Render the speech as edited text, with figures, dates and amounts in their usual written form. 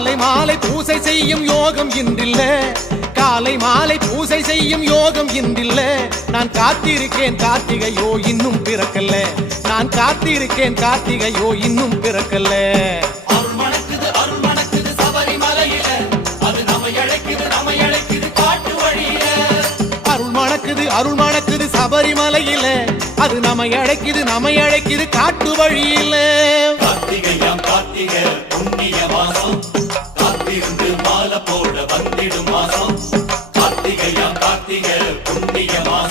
காலை மாலை பூசை செய்யும் யோகம் இன்றில்ல, காலை மாலை பூசை செய்யும் யோகம் இன்றில்ல. நான் காத்திருக்கேன் கார்த்திகையோ இன்னும் பிறக்கல்ல, நான் காத்திருக்கேன் கார்த்திகையோ இன்னும் பிறக்கல்ல. அருள் மணக்குது அருள் மணக்குது சபரிமலையில, அது நம்மை அழைக்குது நம்மை அழைக்குது காட்டு வழியில. அருள் மணக்குது அருள் மணக்குது சபரிமலையில, அது நம்மை அழைக்குது நம்மை அழைக்குது காட்டு வழியில. கார்த்திகையாம் கார்த்திகை புண்ணிய மாசம், காத்திருந்து மாலை போட வந்திடும் மாசம். கார்த்திகையாம் கார்த்திகை புண்ணிய மாசம்.